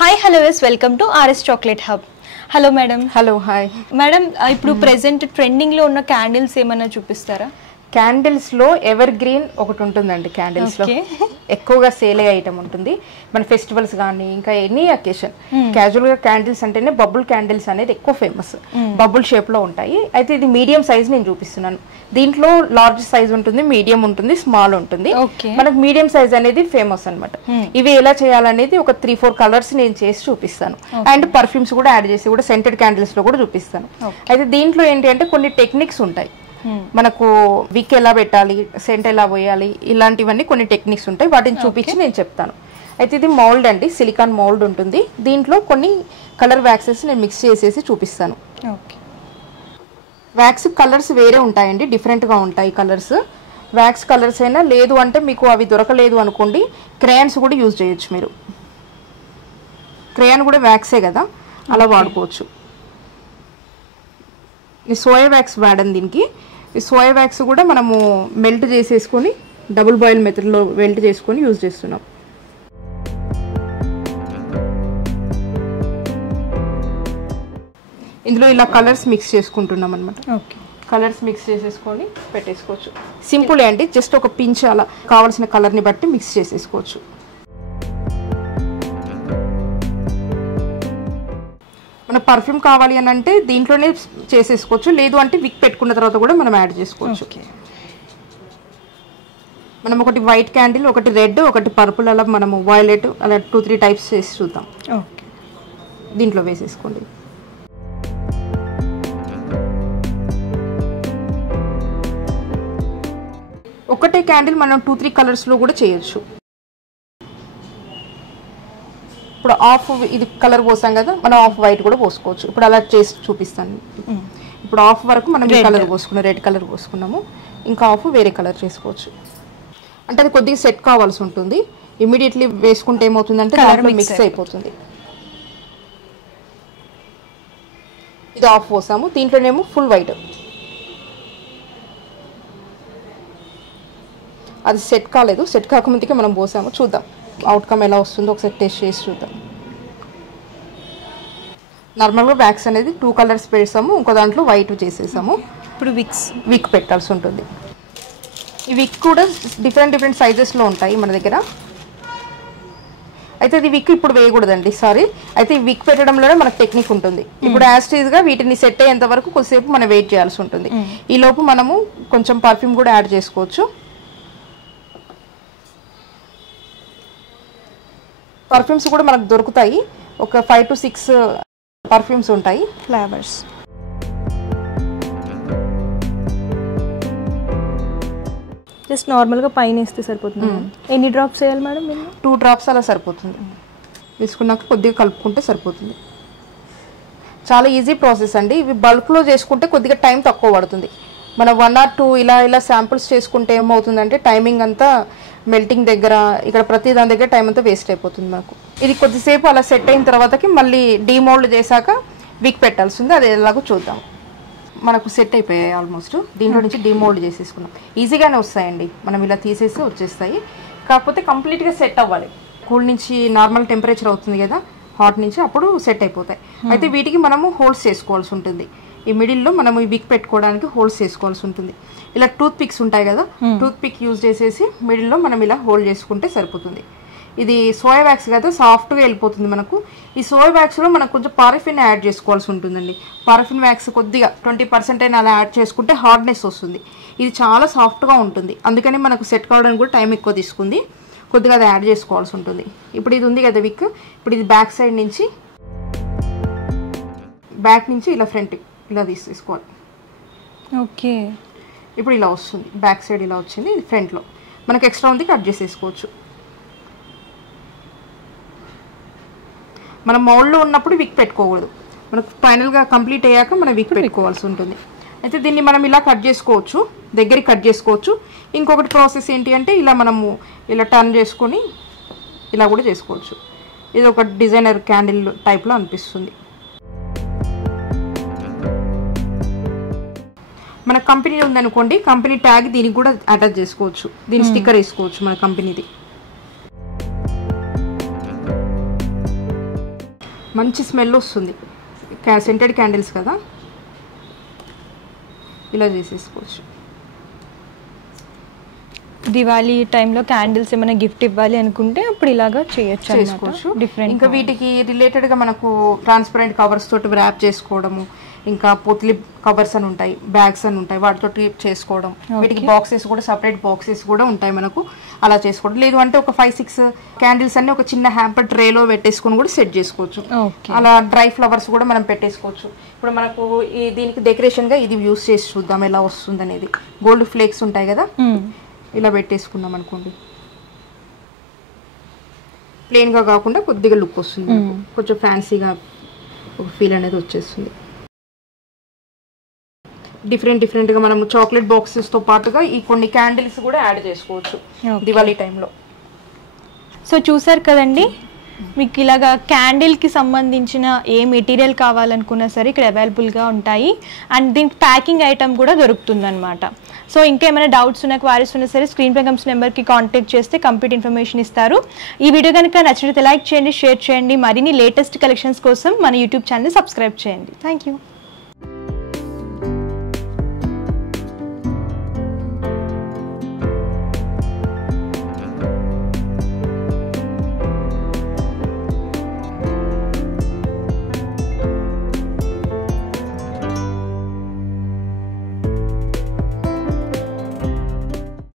Hi hello welcome to RS chocolate hub. Hello madam. Hello hi madam, ఇప్పుడు present trending లో ఉన్న candles ఏమైనా చూపిస్తారా? క్యాండిల్స్ లో ఎవర్ గ్రీన్ ఒకటి ఉంటుందండి. క్యాండిల్స్ లో ఎక్కువగా సేల్ అయ్యే ఐటమ్ ఉంటుంది. మన ఫెస్టివల్స్ కానీ ఇంకా ఎనీ అకేషన్ క్యాజువల్ గా క్యాండిల్స్ అంటేనే బబుల్ క్యాండిల్స్ అనేది ఎక్కువ ఫేమస్. బబుల్ షేప్ లో ఉంటాయి. అయితే ఇది మీడియం సైజ్ నేను చూపిస్తున్నాను. దీంట్లో లార్జ్ సైజ్ ఉంటుంది, మీడియం ఉంటుంది, స్మాల్ ఉంటుంది. మనకు మీడియం సైజ్ అనేది ఫేమస్ అనమాట. ఇవి ఎలా చేయాలనేది ఒక 3-4 కలర్స్ నేను చేసి చూపిస్తాను. అండ్ పర్ఫ్యూమ్స్ కూడా యాడ్ చేసి కూడా సెంటెడ్ క్యాండిల్స్ లో కూడా చూపిస్తాను. అయితే దీంట్లో ఏంటి అంటే కొన్ని టెక్నిక్స్ ఉంటాయి. మనకు విక్ ఎలా పెట్టాలి, సెంట్ ఎలా పోయాలి, ఇలాంటివన్నీ కొన్ని టెక్నిక్స్ ఉంటాయి. వాటిని చూపించి నేను చెప్తాను. అయితే ఇది మౌల్డ్ అండి, సిలికాన్ మౌల్డ్ ఉంటుంది. దీంట్లో కొన్ని కలర్ వ్యాక్సెస్ నేను మిక్స్ చేసేసి చూపిస్తాను. వ్యాక్స్ కలర్స్ వేరే ఉంటాయండి, డిఫరెంట్గా ఉంటాయి కలర్స్. వ్యాక్స్ కలర్స్ అయినా లేదు అంటే మీకు అవి దొరకలేదు అనుకోండి, క్రేయాన్స్ కూడా యూజ్ చేయొచ్చు. మీరు క్రేయాన్ కూడా వ్యాక్సే కదా, అలా వాడుకోవచ్చు. ఈ సోయా వ్యాక్స్ వాడండి దీనికి. ఈ సోయా వ్యాక్స్ కూడా మనము మెల్ట్ చేసేసుకొని డబుల్ బాయిల్ మెథడ్లో మెల్ట్ చేసుకొని యూజ్ చేస్తున్నాం. ఇందులో ఇలా కలర్స్ మిక్స్ చేసుకుంటున్నాం అనమాట. కలర్స్ మిక్స్ చేసేసుకొని పెట్టేసుకోవచ్చు. సింపుల్ అండి, జస్ట్ ఒక పించ్ అలా కావాల్సిన కలర్ని బట్టి మిక్స్ చేసేసుకోవచ్చు. మన పర్ఫ్యూమ్ కావాలి అని అంటే దీంట్లోనే చేసేసుకోవచ్చు, లేదు అంటే విక్ పెట్టుకున్న తర్వాత కూడా మనం యాడ్ చేసుకోవచ్చు. మనం ఒకటి వైట్ క్యాండిల్, ఒకటి రెడ్, ఒకటి పర్పుల్, అలా మనము వైలెట్ అలా 2-3 టైప్స్ చేసి చూద్దాం. దీంట్లో వేసేసుకోండి. ఒకటే క్యాండిల్ మనం 2-3 కలర్స్లో కూడా చేయొచ్చు. ఇప్పుడు ఆఫ్ ఇది కలర్ పోసాం కదా, మనం ఆఫ్ వైట్ కూడా పోసుకోవచ్చు. ఇప్పుడు అలా చేసి చూపిస్తాను. ఇప్పుడు ఆఫ్ వరకు మనం ఈ కలర్ పోసుకున్నాం, రెడ్ కలర్ పోసుకున్నాము. ఇంకా ఆఫ్ వేరే కలర్ చేసుకోవచ్చు. అంటే అది కొద్దిగా సెట్ కావాల్సి ఉంటుంది. ఇమీడియట్లీ వేసుకుంటే ఏమవుతుందంటే దాంట్లో మిక్స్ అయిపోతుంది. ఇది ఆఫ్ పోసాము, దీంట్లోనేమో ఫుల్ వైట్. అది సెట్ కాలేదు, సెట్ కాకముందుకే మనం పోసాము. చూద్దాం అవుట్కమ్ ఎలా వస్తుందో ఒకసారి టెస్ట్ చేసి చూద్దాం. నార్మల్గా వ్యాక్స్ అనేది 2 కలర్స్ పెడతాము, ఇంకో దాంట్లో వైట్ చేసేసాము. ఇప్పుడు విక్ పెట్టాల్సి ఉంటుంది. ఈ విక్ కూడా డిఫరెంట్ సైజెస్లో ఉంటాయి మన దగ్గర. అయితే ఇది విక్ ఇప్పుడు వేయకూడదండి, సారీ. అయితే ఈ విక్ పెట్టడంలోనే మనకు టెక్నిక్ ఉంటుంది. ఇప్పుడు యాస్టీజ్గా వీటిని సెట్ అయ్యేంత వరకు కొద్దిసేపు మనం వెయిట్ చేయాల్సి ఉంటుంది. ఈ లోపు మనము కొంచెం పర్ఫ్యూమ్ కూడా యాడ్ చేసుకోవచ్చు. పర్ఫ్యూమ్స్ కూడా మనకు దొరుకుతాయి. ఒక 5 to 6 పర్ఫ్యూమ్స్ ఉంటాయి, ఫ్లేవర్స్. జస్ట్ నార్మల్గా పైన వేస్తే సరిపోతుంది. ఎన్ని డ్రాప్స్ వేయాలి మేడం? 2 డ్రాప్స్ అలా సరిపోతుంది. వేసుకున్నాక కొద్దిగా కలుపుకుంటే సరిపోతుంది. చాలా ఈజీ ప్రాసెస్ అండి. ఇవి బల్క్లో చేసుకుంటే కొద్దిగా టైం తక్కువ పడుతుంది. మనం 1 or 2 ఇలా శాంపుల్స్ చేసుకుంటే ఏమవుతుందంటే టైమింగ్ అంతా మెల్టింగ్ దగ్గర, ఇక్కడ ప్రతి దాని దగ్గర టైం అంతా వేస్ట్ అయిపోతుంది మనకు. ఇది కొద్దిసేపు అలా సెట్ అయిన తర్వాతకి మళ్ళీ డీమోల్డ్ చేశాక విక్ పెట్టాల్సి ఉంది. అది ఎలాగో చూద్దాం. మనకు సెట్ అయిపోయాయి ఆల్మోస్ట్. దీంట్లో నుంచి డీమోల్డ్ చేసేసుకున్నాం. ఈజీగానే వస్తాయండి, మనం ఇలా తీసేసి వచ్చేస్తాయి. కాకపోతే కంప్లీట్గా సెట్ అవ్వాలి. కూల్ నుంచి నార్మల్ టెంపరేచర్ అవుతుంది కదా, హాట్ నుంచి, అప్పుడు సెట్ అయిపోతాయి. అయితే వీటికి మనము హోల్స్ చేసుకోవాల్సి ఉంటుంది. ఈ మిడిల్లో మనం ఈ విక్ పెట్టుకోవడానికి హోల్స్ చేసుకోవాల్సి ఉంటుంది. ఇలా టూత్ పిక్స్ ఉంటాయి కదా, టూత్ పిక్ యూజ్ చేసేసి మిడిల్లో మనం ఇలా హోల్డ్ చేసుకుంటే సరిపోతుంది. ఇది సోయా వ్యాక్స్ కదా, సాఫ్ట్గా వెళ్ళిపోతుంది మనకు. ఈ సోయా వ్యాక్స్లో మనకు కొంచెం పారాఫిన్ యాడ్ చేసుకోవాల్సి ఉంటుందండి. పారాఫిన్ వ్యాక్స్ కొద్దిగా 20% అయినా అలా యాడ్ చేసుకుంటే హార్డ్నెస్ వస్తుంది. ఇది చాలా సాఫ్ట్గా ఉంటుంది, అందుకని మనకు సెట్ కావడానికి కూడా టైం ఎక్కువ తీసుకుంది. కొద్దిగా అది యాడ్ చేసుకోవాల్సి ఉంటుంది. ఇప్పుడు ఇది ఉంది కదా విక్, ఇప్పుడు ఇది బ్యాక్ సైడ్ నుంచి, బ్యాక్ నుంచి ఇలా ఫ్రంట్ ఇలా తీసేసుకోవాలి. ఓకే, ఇప్పుడు ఇలా వస్తుంది. బ్యాక్ సైడ్ ఇలా వచ్చింది, ఇది ఫ్రంట్లో. మనకు ఎక్స్ట్రా ఉంది, కట్ చేసేసుకోవచ్చు. మనం మౌల్డ్లో ఉన్నప్పుడు విక్ పెట్టుకోకూడదు. మనకు ఫైనల్గా కంప్లీట్ అయ్యాక మనం విక్ పెట్టుకోవాల్సి ఉంటుంది. అయితే దీన్ని మనం ఇలా కట్ చేసుకోవచ్చు, దగ్గరికి కట్ చేసుకోవచ్చు. ఇంకొకటి ప్రాసెస్ ఏంటి అంటే ఇలా మనము ఇలా టర్న్ చేసుకొని ఇలా కూడా చేసుకోవచ్చు. ఇది ఒక డిజైనర్ క్యాండిల్ టైప్లో అనిపిస్తుంది. మన కంపెనీ ఉందనుకోండి, కంపెనీ ట్యాగ్ దీనికి కూడా అటాచ్ చేసుకోవచ్చు. దీని స్టిక్కర్ వేసుకోవచ్చు మన కంపెనీది. మంచి స్మెల్ వస్తుంది. సెంటెడ్ క్యాండిల్స్ కదా, ఇలా చేసేసుకోవచ్చు. దివాళీ టైంలో క్యాండిల్స్ ఏమైనా గిఫ్ట్ ఇవ్వాలి అనుకుంటే అప్పుడు ఇలాగా చేసుకోవచ్చు. డిఫరెంట్. ఇంకా వీటికి రిలేటెడ్గా మనకు ట్రాన్స్పరెంట్ కవర్స్ తోటి ర్యాప్ చేసుకోవడము, ఇంకా పొత్లి కవర్స్ అని ఉంటాయి, బ్యాగ్స్ అని ఉంటాయి, వాటితోటి చేసుకోవడం. వీటికి బాక్సెస్ కూడా, సపరేట్ బాక్సెస్ కూడా ఉంటాయి మనకు, అలా చేసుకోవడం. లేదు అంటే ఒక 5-6 క్యాండిల్స్ అన్ని ఒక చిన్న హ్యాంపర్ ట్రేలో పెట్టేసుకుని కూడా సెట్ చేసుకోవచ్చు. అలా డ్రై ఫ్లవర్స్ కూడా మనం పెట్టేసుకోవచ్చు. ఇప్పుడు మనకు దీనికి డెకరేషన్ గా ఇది యూస్ చేసి చూద్దాం ఎలా వస్తుంది అనేది. గోల్డ్ ఫ్లేక్స్ ఉంటాయి కదా, ఇలా పెట్టేసుకుందాం అనుకోండి. ప్లెయిన్ గా కాకుండా కొద్దిగా లుక్ వస్తుంది, కొంచెం ఫ్యాన్సీగా ఒక ఫీల్ అనేది వచ్చేస్తుంది. డిఫరెంట్ గా మనం చాక్లెట్ బాక్సెస్ తో పాటుగా ఈ కొన్ని క్యాండిల్స్ కూడా యాడ్ చేసుకోవచ్చు దివాళీ టైంలో. సో చూసారు కదండి, మీకు ఇలాగా క్యాండిల్కి సంబంధించిన ఏ మెటీరియల్ కావాలనుకున్నా సరే ఇక్కడ అవైలబుల్గా ఉంటాయి. అండ్ దీనికి ప్యాకింగ్ ఐటమ్ కూడా దొరుకుతుంది అనమాట. సో ఇంకేమైనా డౌట్స్ ఉన్నా, క్వారీస్ ఉన్నా సరే స్క్రీన్ పై కమ్స్ నెంబర్కి కాంటాక్ట్ చేస్తే కంప్లీట్ ఇన్ఫర్మేషన్ ఇస్తారు. ఈ వీడియో కనుక నచ్చినట్లయితే లైక్ చేయండి, షేర్ చేయండి. మరిన్ని లేటెస్ట్ కలెక్షన్స్ కోసం మన యూట్యూబ్ ఛానల్ సబ్స్క్రైబ్ చేయండి. Thank you.